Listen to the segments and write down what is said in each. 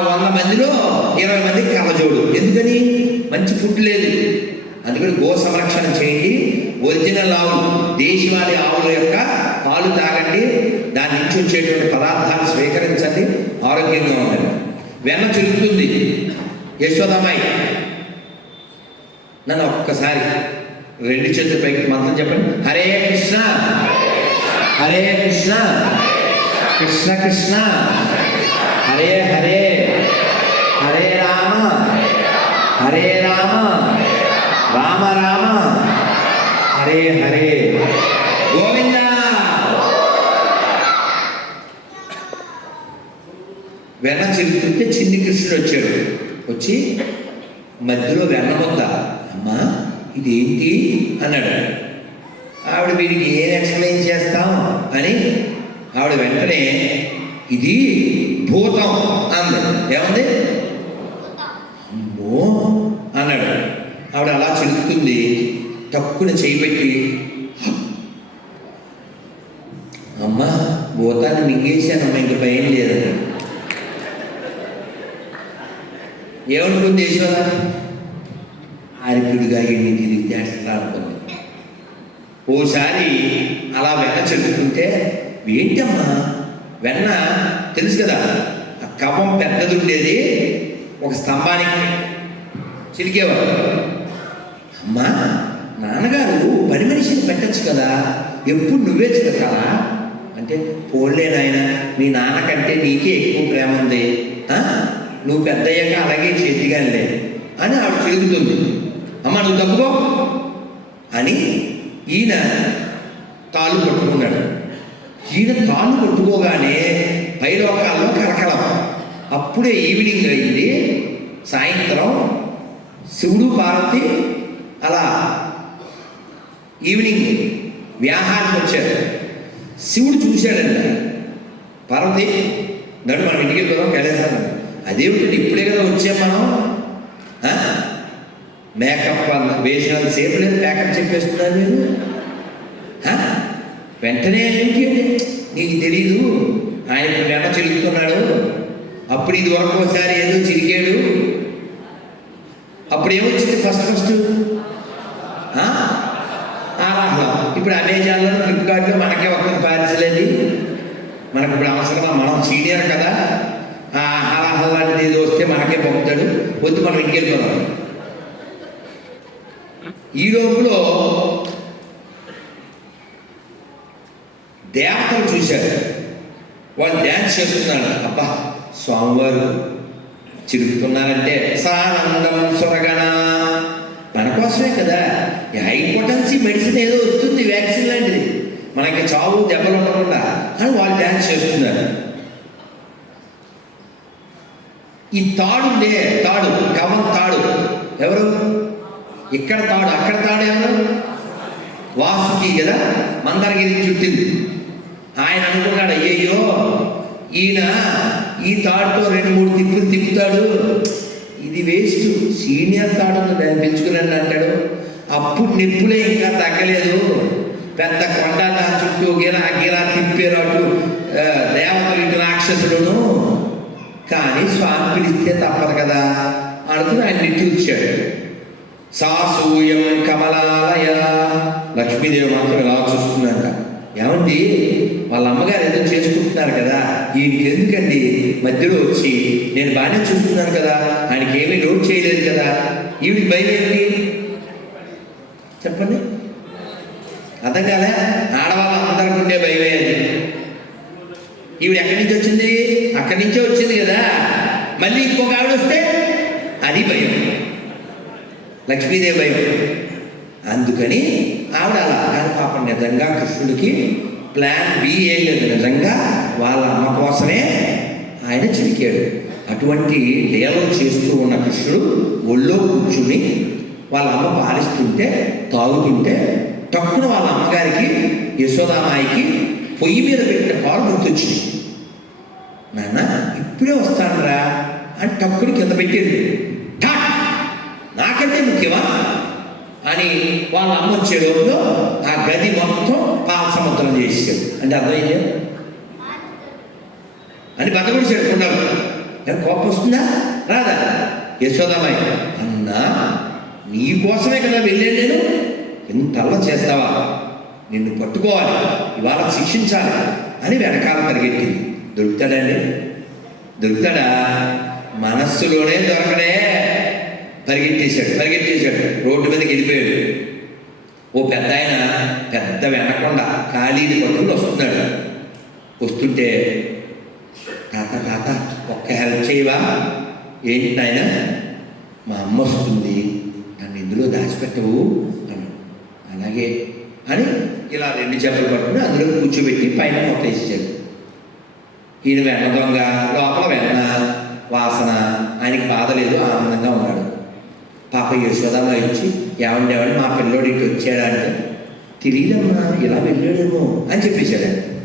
వంద మందిలో ఇరవై మందికి కళ్ళజోడు ఎందుకని? మంచి ఫుడ్ లేదు. అందుకని గో సంరక్షణ చేయండి. ఒరిజినల్ ఆవు దేశవాళీ ఆవుల యొక్క పాలు తాగండి. దాని నుంచి వచ్చేటువంటి పదార్థాలు స్వీకరించండి. ఆరోగ్యంగా ఉండండి. వెన్న చురుకుతుంది. యశోదమ్మాయి నన్ను ఒక్కసారి రెండు చేతుల పైకి మంత్రం చెప్పండి. హరే కృష్ణ. హరే కృష్ణ. కృష్ణ కృష్ణ. హరే హరే రామ హరే రామ రామ రామ. హరే హరే. గోవింద. వెన్న చిరుతుంటే చిన్ని కృష్ణుడు వచ్చాడు. వచ్చి మధ్యలో వెన్న ముద్ద అమ్మా ఇదేంటి? అన్నాడు. ఆవిడ వీడికి ఏం ఎక్స్ప్లెయిన్ చేస్తాం అని ఆవిడ వెంటనే ఇది భూతం అంది. ఏముంది అమ్మో అన్నాడు ఆవిడ అలా చిలుకుతుంది తక్కువ చేయిపెట్టి అమ్మ భూతాన్ని మింగేశానమ్మ ఇంక భయం లేదు ఏమనుకుంది యశోద? ఆరిపిడిగా ఎన్ని తిరిగి అనుకుంది ఓసారి అలా వెన్న చెల్లుతుంటే ఏంటమ్మా? వెన్న తెలుసు కదా ఆ కవం పెద్దది ఉండేది ఒక స్తంభానికి చిలికేవాడు మా నాన్నగారు పని మనిషిని పెట్టచ్చు కదా. ఎప్పుడు నువ్వే చిలకాలా అంటే పోలే నాయన మీ నాన్నకంటే నీకే ఎక్కువ ప్రేమ ఉంది. నువ్వు పెద్దయ్యాక అలాగే చేతిగానిలే అని ఆవిడ చెబుతుంది. అమ్మ నువ్వు తప్పుకో అని ఈయన తాళ్ళు పట్టుకున్నాడు. ఈయన తాళ్ళు పట్టుకోగానే పైలోకాల్లో కలకలం. అప్పుడే ఈవినింగ్ అయింది. సాయంత్రం శివుడు పార్వతి అలా ఈవినింగ్ వ్యాహానికి వచ్చారు శివుడు చూశాడండి పార్వతి దాన్ని మనం ఇంటికి వెళ్ళిపోదాం కైలాసాన్ని అదేమిటండి ఇప్పుడే కదా వచ్చాం మనం. మేకప్ అన్న వేసినంత సేపు లేదు మేకప్ చెప్పేస్తున్నారు మీరు. వెంటనే ఏంటి నీకు తెలీదు. ఆయన ఇప్పుడు వెన చిలుకుతున్నాడు. అప్పుడు ఇది వరకు ఒకసారి ఏదో చిరికాడు అప్పుడు ఏమొచ్చింది ఫస్ట్ ఫస్ట్ ఆహ్లాదం ఇప్పుడు అమెజాన్లో ఫ్లిప్కార్ట్లో మనకే ఒక పార్సల్ అది మనకు ఇప్పుడు అవసరమా? మనం సీనియర్ కదా. ఆ లాంటిది ఏదో వస్తే మనకే పంపుతాడు. వద్దు మనం ఇంటికి వెళ్ళిపోదాం ఈ లోపల దేవతలు చూశారు. వాళ్ళు డ్యాన్స్ చేస్తున్నారు. అబ్బా స్వామివారు చిరుకుతున్నారంటే సానందం స్వరగణ. మన కోసమే కదా. ఈ హై పొటెన్సీ మెడిసిన్ ఏదో వస్తుంది వ్యాక్సిన్ లాంటిది. మనకి చావు దెబ్బలు ఉండకుండా అని వాళ్ళు డ్యాన్స్ చేస్తున్నారు. ఈ తాడుండే తాడు కవం తాడు. ఎవరు? ఇక్కడ తాడు అక్కడ తాడు ఎవరు? వాసుకి కదా మందరగిరి చుట్టింది. ఆయన అనుకున్నాడు అయ్యయ్యో ఈయన ఈ తాడుతో రెండు మూడు తిప్పులు తిప్పుతాడు. ఇది వేస్ట్. సీనియర్ తాడును దాన్ని పెంచుకున్నాను అంటాడు. అప్పుడు నిప్పులే ఇంకా తగ్గలేదు. పెద్ద కొండ దాని చుట్టూ గిరా గిరా తిప్పారు అటు దేవతలు ఇటు రాక్షసుడును. కానీ స్వామి పిలిస్తే తప్పదు కదా అడుగుతూ ఆయన నిట్టూర్చాడు సాసూయం కమలాలయ. లక్ష్మీదేవి మాత్రం ఇలా చూస్తుందంట. ఏమండి? వాళ్ళ అమ్మగారు ఏదో చేసుకుంటున్నారు కదా. ఈయనకి ఎందుకండి మధ్యలో వచ్చి నేను బాగానే చూస్తున్నాను కదా. ఆయనకి ఏమీ లోడ్ చేయలేదు కదా. ఈవిడికి భయం ఏంటి? చెప్పండి. అర్థం కాలే? ఆడవాళ్ళందరికీ ఉండే భయమే ఈవిడ ఎక్కడి నుంచి వచ్చింది? అక్కడి నుంచే వచ్చింది కదా. మళ్ళీ ఇంకొక ఆవిడ వస్తే అది భయం. లక్ష్మీదేవి భయం. అందుకని ఆవిడ అలా కానీ పాపం నిజంగా కృష్ణుడికి ప్లాన్ బి ఏం లేదు. నిజంగా వాళ్ళ అమ్మ కోసమే ఆయన చిరికాడు అటువంటి లీలలు చేస్తూ ఉన్న కృష్ణుడు ఒళ్ళో కూర్చుని వాళ్ళ అమ్మ పాలిస్తుంటే తాగుతుంటే తక్కువ వాళ్ళ అమ్మగారికి యశోదామాయికి పొయ్యి మీద పెట్టిన పాలు గుర్తొచ్చింది నాన్న ఇప్పుడే వస్తానరా అని టక్కుని కింద పెట్టేది. నాకంటే ముఖ్యమా? అని వాళ్ళ అమ్మ వచ్చే ఆ గది మొత్తం పాల సముద్రం చేసేసాడు అంటే అర్థమైంది? అని బతకొడిచాడు కుండలు ఏం కోపం వస్తుందా? రాదా. యశోదమ్మాయి అన్నా నీ కోసమే కదా వెళ్ళాను నేను. ఇంతల్లా చేస్తావా? నిన్ను పట్టుకోవాలి ఇవాళ శిక్షించాలి అని వెనకాల పరిగెట్టింది దొరుకుతాడండి దొరుకుతాడా? మనస్సులోనే దొరకడే. పరిగెట్టేశాడు పరిగెట్టేశాడు రోడ్డు మీదకి వెళ్ళిపోయాడు. ఓ పెద్ద ఆయన పెద్ద వెనకుండా ఖాళీని పట్టుకుని వస్తున్నాడు. వస్తుంటే తాత తాత ఒక్క హెల్ప్ చేయవా? ఏంటి నాయన? మా అమ్మ వస్తుంది. నన్ను ఇందులో దాచిపెట్టవు అని. అలాగే అని ఇలా రెండు చేపలు పట్టుకుని అందులో కూర్చోబెట్టి పైన మొత్తం ఈయన వెన్న దొంగ లోపల వెన్న వాసన ఆయనకి బాధ లేదు ఆనందంగా ఉన్నాడు. పాప యశోదమ్మ ఇచ్చి ఏమండి ఏమండి మా పిల్లోడు ఇటు వచ్చాడంటే తెలియదమ్మా ఇలా వెళ్ళాడేమో అని చెప్పేశాడు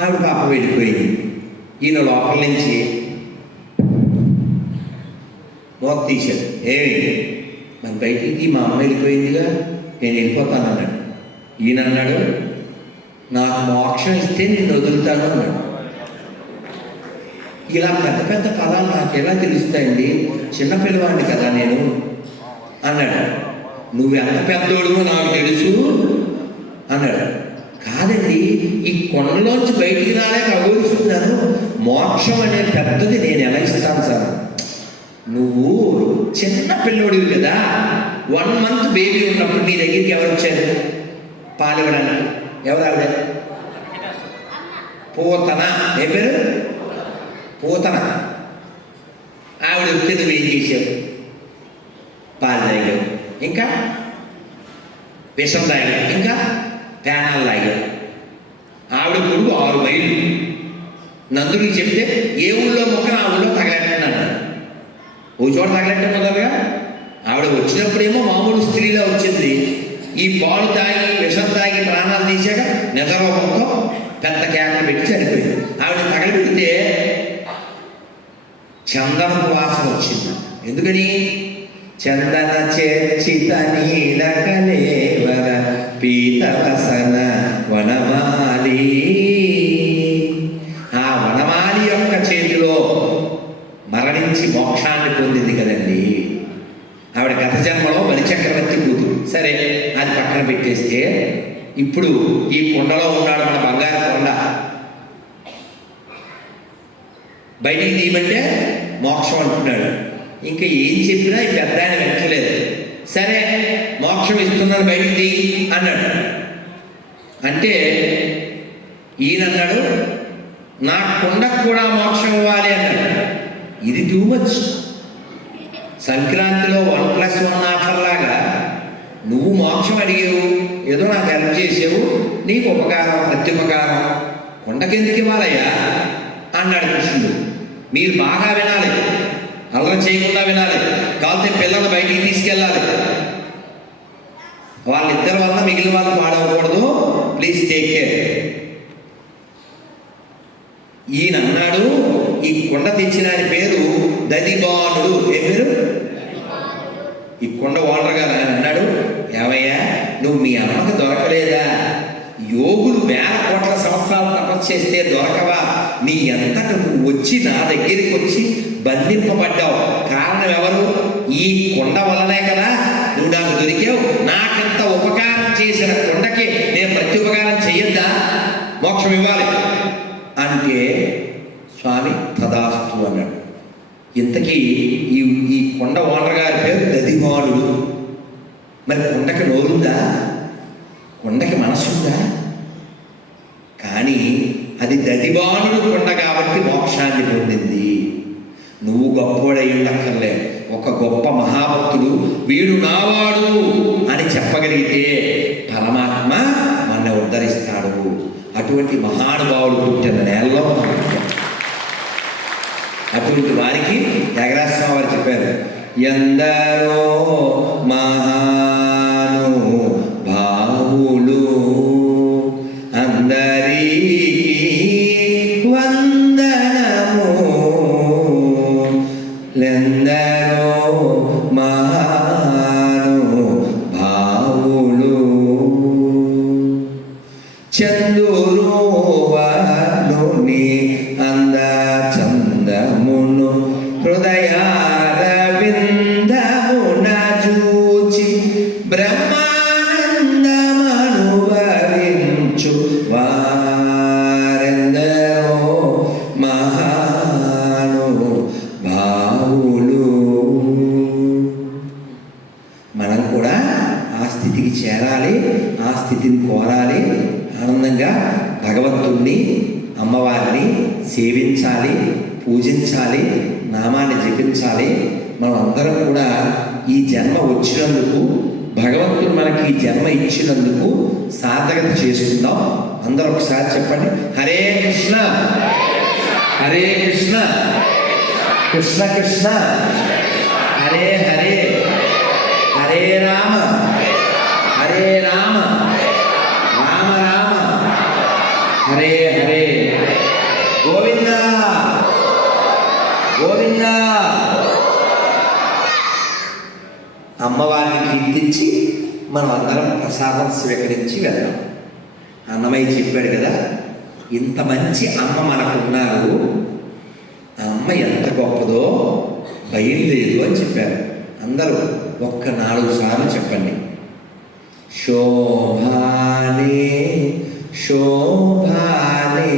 ఆవిడ పాప వెళ్ళిపోయింది. ఈయన లోపల నుంచి మోత తీశాడు. ఏమి? మన బయటికి మా అమ్మ వెళ్ళిపోయిందిగా? నేను వెళ్ళిపోతాను అన్నాడు. ఈయన అన్నాడు నాకు మోక్షం ఇస్తే నేను వదులుతాను అన్నాడు. ఇలా పెద్ద పెద్ద పదాలు నాకు ఎలా తెలుస్తాయండి? చిన్నపిల్లవాడిని కదా నేను? అన్నాడు. నువ్వు ఎంత పెద్దోడు నాకు తెలుసు అన్నాడు. కాదండి ఈ కొండలోంచి బయటికి రాలేక అగోరుస్తున్నాను మోక్షం అనే పెద్దది నేను ఎలా ఇస్తాను సార్? నువ్వు చిన్న పిల్లోడివి కదా. వన్ మంత్ బేబీ ఉన్నప్పుడు నీ దగ్గరికి ఎవరు వచ్చారు? పాలివ్వడానికి ఎవరు ఆవిడ? పోతన? ఏ పేరు? పోతన? ఆవిడ వస్తే నువ్వేం చేసావు పాలు తాగావు ఇంకా? విషం తాగావు ఇంకా? ప్యానాలు తాగావు ఆవిడ కొడుకు ఆరు మైళ్ళు. నందుడికి చెప్తే ఏ ఊళ్ళో మొక్కన ఆ ఊళ్ళో తగలెట్టండి ఓ చోట తగలెట్టే మొదలుగా. ఆవిడ వచ్చినప్పుడేమో మామూలు స్త్రీలా వచ్చింది. ఈ పాలు తాగి విషం తాగి ప్రాణాలు తీశాక నిజరూపంతో పెద్ద క్యాన్ పెట్టి చనిపోయింది. ఆవిడ తగలబెడితే చందనపు వాసన వచ్చింది. ఎందుకని? చందన చేర్చిత నీల కలేవర పీత వసన వనమాలి. ఆ వనమాలి యొక్క చేతిలో మరణించి మోక్షాన్ని పొందింది కదండి. ఆవిడ గత జన్మలో బలిచక్రవర్తి కూతురు. సరే అది పక్కన పెట్టేస్తే ఇప్పుడు ఈ కొండలో ఉన్నాడు మన బంగారు కొండ. బయటికి తీయమంటే మోక్షం అంటున్నాడు. ఇంకా ఏం చెప్పినా ఈ పెద్ద ఆయన వెంటలేదు. సరే మోక్షం ఇస్తున్నాను బయటికి తీయి అన్నాడు. అంటే ఈయన అన్నాడు నా కుండకు కూడా మోక్షం ఇవ్వాలి అన్నాడు. ఇది టూ మచ్ సంక్రాంతిలో వన్ ప్లస్ వన్ ఆఫర్ లాగా నువ్వు మోక్షం అడిగావు ఏదో నాకు హెల్ప్ చేసావు నీకు ఉపకారం ప్రత్యుపకారం కొండకెందుకు ఇవ్వాలయ్యా? అన్నాడు కృష్ణుడు. మీరు బాగా వినాలి. అల్లరి చేయకుండా వినాలి. కాకపోతే పిల్లలు బయటికి తీసుకెళ్ళాలి. వాళ్ళిద్దరి వల్ల మిగిలిన వాళ్ళు పాడవకూడదు. ప్లీజ్ టేక్ కేర్ ఈయన అన్నాడు ఈ కొండ తెచ్చిన ఆయన పేరు దదిబానుడు ఏ పేరు? ఈ కొండ ఓనర్ గారు ఆయన అన్నాడు ఏమయ్యా నువ్వు మీ అమ్మకి దొరకలేదా? యోగులు వేల కోట్ల సంవత్సరాలు తపస్సు చేస్తే దొరకవా? నీ ఎంతట నువ్వు వచ్చి నా దగ్గరికి వచ్చి బంధింపబడ్డావు. కారణం ఎవరు? ఈ కొండ వల్లనే కదా నువ్వు నాకు దొరికావు. నాకంత ఉపకారం చేసిన కొండకి నేను ప్రతి ఉపకారం చేయొద్దా మోక్షం ఇవ్వాలి. అంటే ఎందరో మహాను స్థితిని కోరాలి. ఆనందంగా భగవంతుణ్ణి అమ్మవారిని సేవించాలి పూజించాలి నామాన్ని జపించాలి. మనం అందరం కూడా ఈ జన్మ వచ్చినందుకు భగవంతుడు మనకి ఈ జన్మ ఇచ్చినందుకు సార్థకత చేసుకుందాం. అందరూ ఒకసారి చెప్పండి. హరే కృష్ణ. హరే కృష్ణ. కృష్ణ కృష్ణ. హరే హరే. హరే రామ. హరే రామ రామ రామ హరే హరే గోవింద గోవింద అమ్మవారిని కీర్తించి మనం అందరం ప్రసాదం స్వీకరించి వెళ్దాం. అన్నమయ్య చెప్పాడు కదా ఇంత మంచి అమ్మ మనకున్నారు ఆ అమ్మ ఎంత గొప్పదో బయలుదేరు అని చెప్పారు. అందరూ ఒక్క నాలుగు సార్లు చెప్పండి. శోభానే శోభానే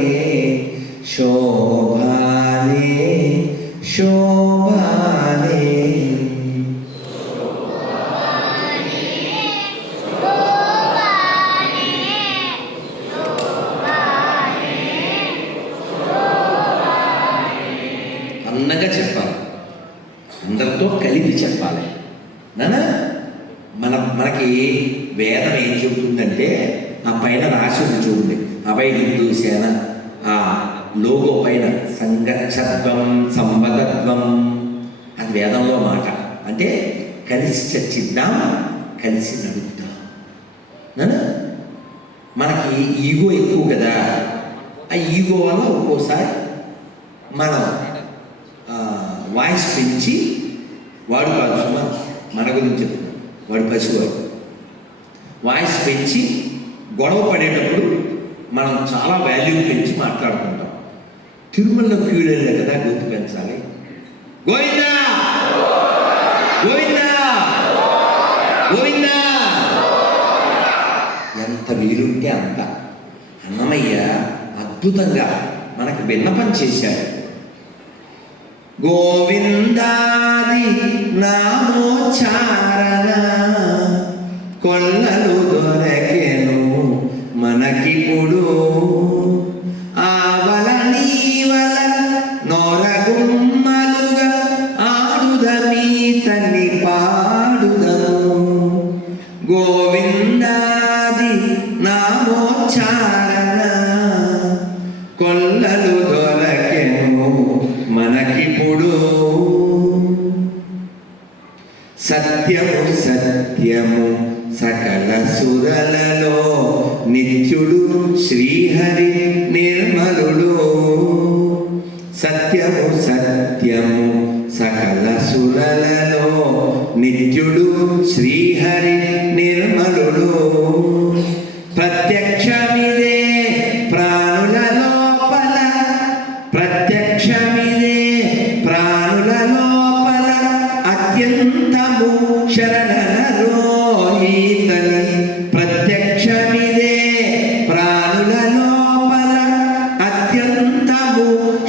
శోభ శోభానే అందంగా చెప్పాలి. అందరితో కలిపి చెప్పాలి. నానా మన మనకి వేదం ఏం చెబుతుందంటే ఆ పైన రాసి ఉంది చూడండి. అభయ హిందూ సేన ఆ లోగో పైన. సంగచ్చత్వం సంబదత్వం. అది వేదంలో మాట. అంటే కలిసి చర్చిద్దాం కలిసి నడుద్దాం మనకి ఈగో ఎక్కువ కదా. ఆ ఈగో వల్ల ఒక్కోసారి మనం వాయిస్ పెంచి వాడు కాదు సుమా మన గురించి వాడు పసివాడు. వాయిస్ పెంచి గొడవ పడేటప్పుడు మనం చాలా వాల్యూ పెంచి మాట్లాడుకుంటాం. తిరుమల క్యూడెళ్ళే కదా గొంతు పెంచాలి? గోవిందా! గోవిందా! గోవిందా! ఎంత వీలుంటే అంత. అన్నమయ్య అద్భుతంగా మనకు విన్నపం చేశాడు. గోవిందాది నామోచారణ కొల్లలు దొరకెను మనకిప్పుడు సత్యము సత్యము సకల సురలలో నిత్యుడు శ్రీహరి నిర్మలుడు. సత్యము సత్యము సకల సురలలో నిత్యుడు శ్రీహరి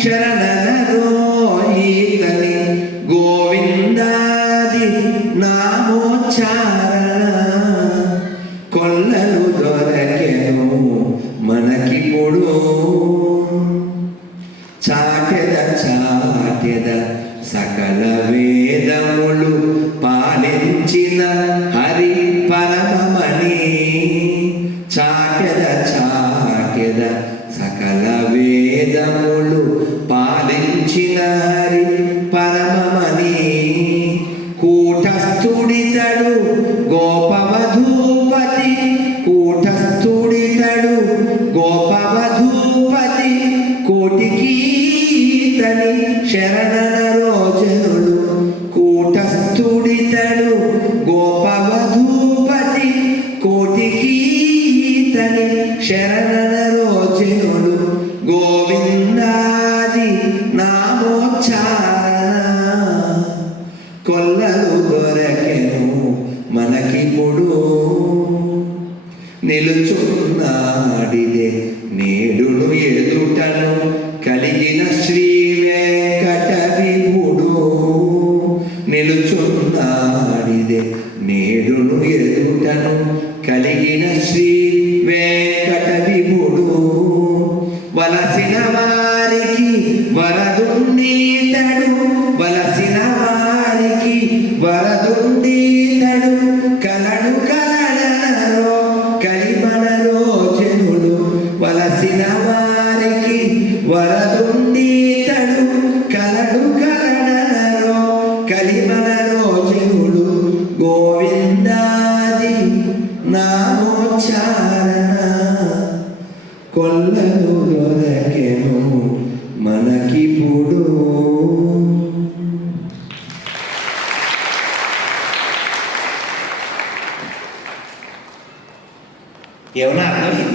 gerando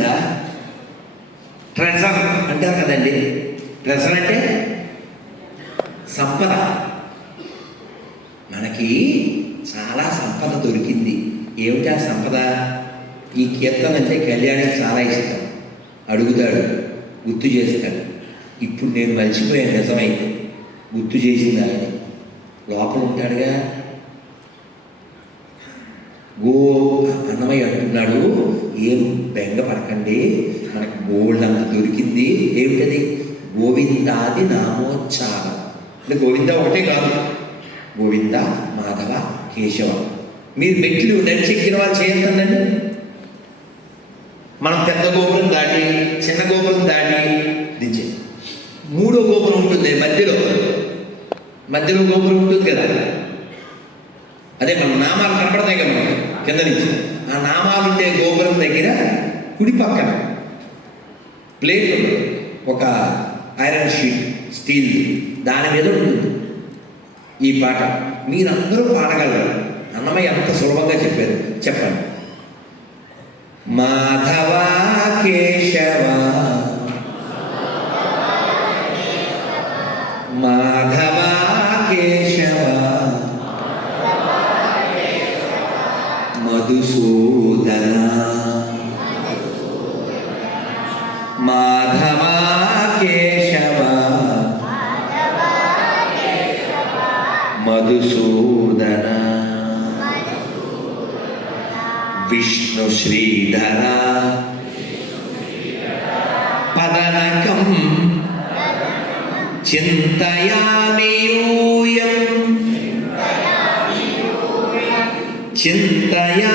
కదా ట్రెజర్ అంటారు కదండి. ట్రెజర్ అంటే సంపద. మనకి చాలా సంపద దొరికింది. ఏమిటి ఆ సంపద? ఈ కీర్తన అంటే కళ్యాణం చాలా ఇష్టం. అడుగుతాడు గుర్తు చేస్తాడు. ఇప్పుడు నేను మర్చిపోయాను నిజమైతే. గుర్తు చేసిందా అని లోపల ఉంటాడుగా. గో అన్నమయ్య అంటున్నాడు ఏం బెంగ పడకండి. మనకి గోల్డ్ దొరికింది. ఏమిటది? గోవిందాది నామోచ్చారణ అంటే గోవింద ఒకటే కాదు. గోవింద మాధవ కేశవ. మీరు మెట్లు నడిచెక్కిన వాళ్ళు చేయండి మనం పెద్ద గోపురం దాటి చిన్న గోపురం దాటి దించే. మూడో గోపురం ఉంటుంది మధ్యలో. మధ్యలో గోపురం ఉంటుంది కదా. అదే మన నామాలు కనపడతాయి కదా కింద నుంచి. ఆ నామాలు ఉండే గోపురం దగ్గర కుడి పక్కన. ప్లేట్ ఒక ఐరన్ షీట్ స్టీల్ దాని మీద ఉంటుంది. ఈ పాట. మీరందరూ పాడగలరు. అన్నమయ్య అంత సులభంగా చెప్పారు. చెప్పండి. మాధవ విష్ణు శ్రీధర పదనకం చింతయామి యూయం. చింతయామి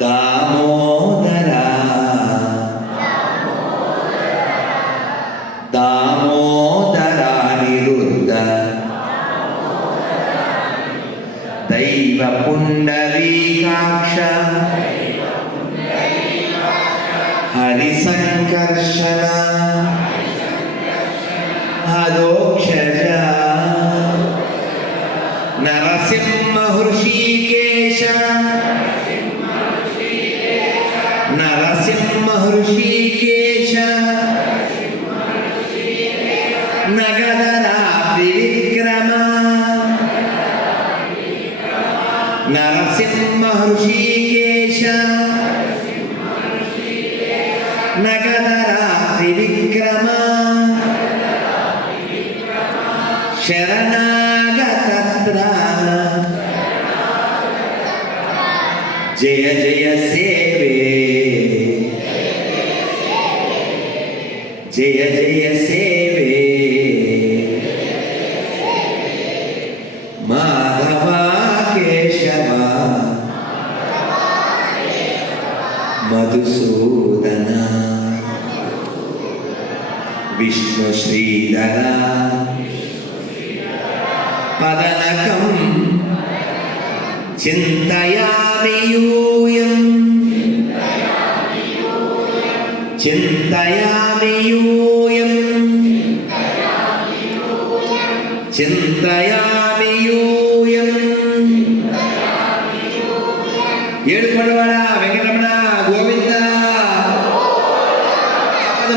దామోదర నరసింహ హృషీకేశ నగదరా విక్రమ శరణాగతత్రాణ జయ శ్రీధర పదనకం చింతయామి యూయం చింతయామి యూయం చింతయామి యూయం ఏడుకొండవాడ వెంకటరమణ గోవింద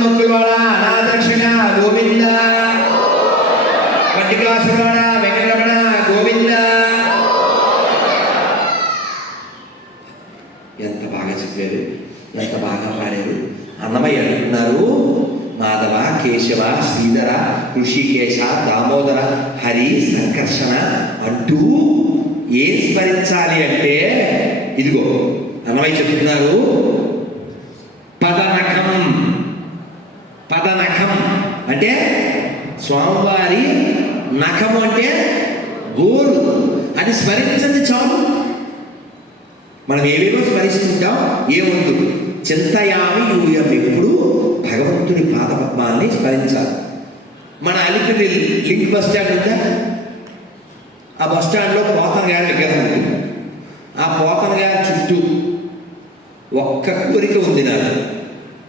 ముక్కులవాడ అనాథరక్షణ గోవింద వడ్డికాసురవాడ వెంకటరమణ గోవింద ఎంత బాగా చెప్పారు ఎంత బాగా పాడారు అన్నమయ్య అంటున్నారు మాధవ కేశవ శ్రీధర ఋషికేశ దామోదర హరి సంకర్షణ అంటూ ఏం స్మరించాలి అంటే ఇదిగో అన్నమయ్య చెప్తున్నారు పదనకం పదనకం అంటే స్వామివారి నఖం అంటే గోరు. అది స్మరించండి చాలు. మనం ఏవేవో స్మరిస్తుంటాం ఏముందు? చింతయామి యూయం ఎప్పుడు భగవంతుని పాదపద్మాన్ని స్మరించాలి. మన అలిపిరి లింక్ బస్ స్టాండ్ ఉందా? ఆ బస్ స్టాండ్లో పోతన గారి విగ్రహం ఉంది. ఆ పోతన గారి చుట్టూ ఒక్క కోరిక ఉంది నాకు.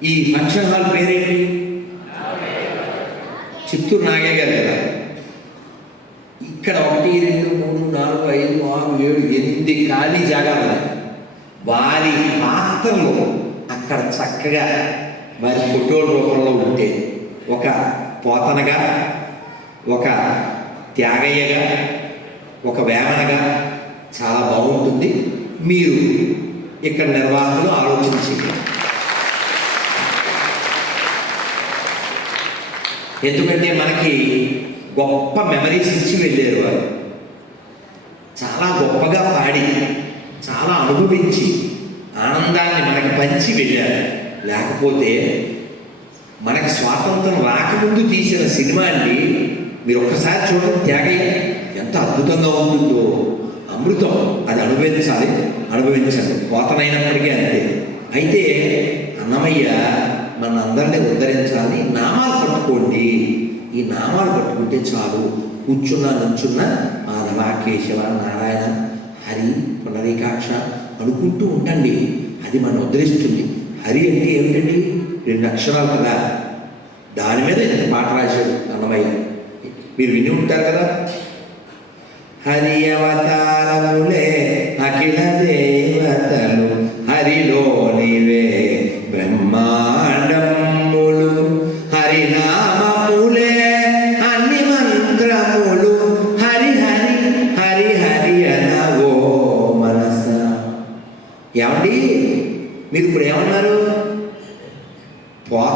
ఈ ఫంక్షన్ హాల్ పేరేంటి? చిత్తూరు నాగే గారు కదా. ఇక్కడ ఒకటి రెండు మూడు నాలుగు ఐదు ఆరు ఏడు ఎనిమిది ఖాళీ జాగాలు వారి పాత్రలో అక్కడ చక్కగా వారి ఫోటోల రూపంలో ఉంటే ఒక పోతనగా ఒక త్యాగయ్యగా ఒక వేమనగా చాలా బాగుంటుంది. మీరు ఇక్కడ నిర్వాహకులు ఆలోచించి ఎందుకంటే మనకి గొప్ప మెమరీస్ ఇచ్చి వెళ్ళారు వారు. చాలా గొప్పగా పాడి చాలా అనుభవించి ఆనందాన్ని మనకి పంచి వెళ్ళారు. లేకపోతే మనకి స్వాతంత్రం రాకముందు తీసిన సినిమా అండి మీరు ఒక్కసారి చూడడం త్యాగయ్య ఎంత అద్భుతంగా ఉంటుందో. అమృతం అది అనుభవించాలి అనుభవించండి. కోతనైనప్పటికీ అంతే. అయితే అన్నమయ్య మన అందరినీ నామాలు పట్టుకోండి. ఈ నామాలు పట్టుకుంటే చాలు. కూర్చున్నా నుంచున్నా మాధవ కేశవ నారాయణ హరి పునరీకాక్ష అనుకుంటూ ఉండండి. అది మనం ఉద్ధరిస్తుంది హరి అంటే ఏమిటండి? రెండు అక్షరాలు కదా దాని మీద ఇంత పాట రాశాడు అన్నమయ్య మీరు విని ఉంటారు కదా? హరి అవతారములే అఖిల దేవతలు హరిలోనివే బ్రహ్మాండములు. హరినామములే అన్ని మంత్రములు. హరి హరి హరి హరి అనవో మనస. ఏమండి? మీరు ఇప్పుడు ఏమన్నారు?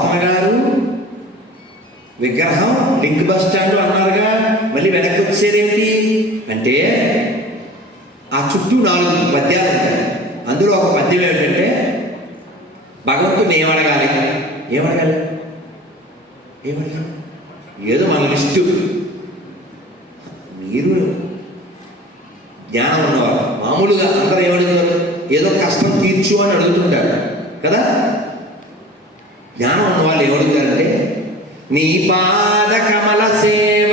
పోతన గారు. విగ్రహం లింక్ బస్ స్టాండ్ అన్నారుగా. మళ్ళీ వెనక్కి వచ్చేదేంటి? అంటే ఆ చుట్టూ నాలుగు పద్యాలు ఉంటాయి. అందులో ఒక పద్యం ఏమిటంటే భగవంతుని ఏమడగాలి? ఏమడగాలి? ఏమడగాలి? ఏదో మన లిస్టు. మీరు జ్ఞానం ఉన్నవారు. మామూలుగా అందరూ ఏమడుగుతారు? ఏదో కష్టం తీర్చు అని అడుగుతుంటారు. కదా? జ్ఞానం ఉన్న వాళ్ళు ఏమడుగుతారంటే నీ పాద కమల సేవ